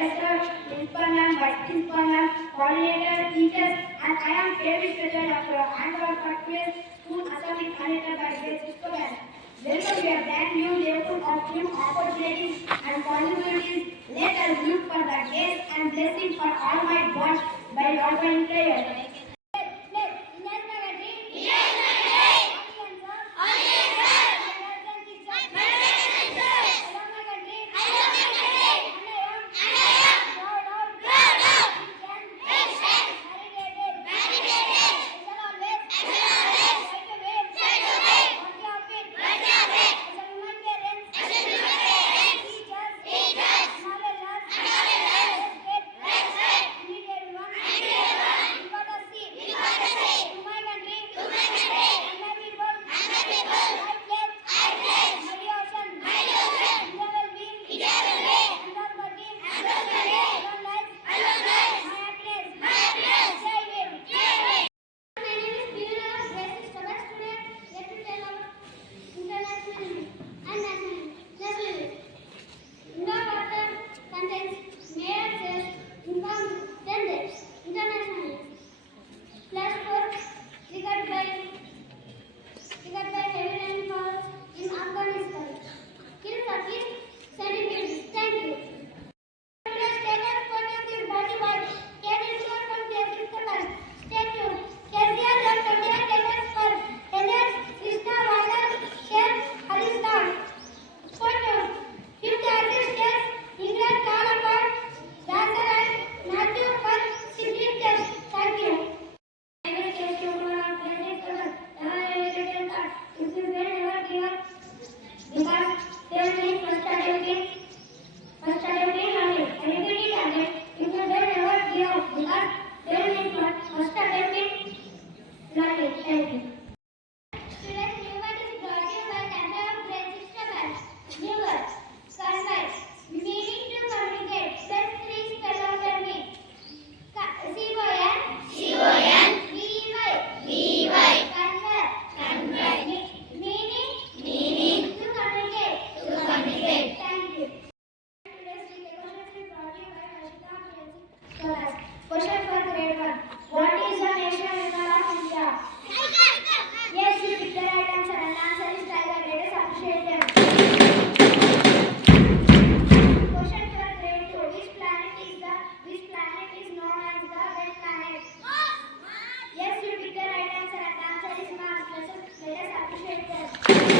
Principal ma'am, vice principal ma'am, coordinator, teachers, and I am David President of Annual Pathways School Assembly coordinated by Grace Topaz. Welcome to a brand new level of new opportunities and possibilities. Let us look for the grace and blessing for all my God by offering prayer. Question for grade 1. What is the national animal of India? Yes, you picked the right answer and answer is tiger. Let us appreciate them. Question for grade 2. Which planet is known as the red planet? Yes, you picked the right answer and answer is Mars. Let us appreciate them.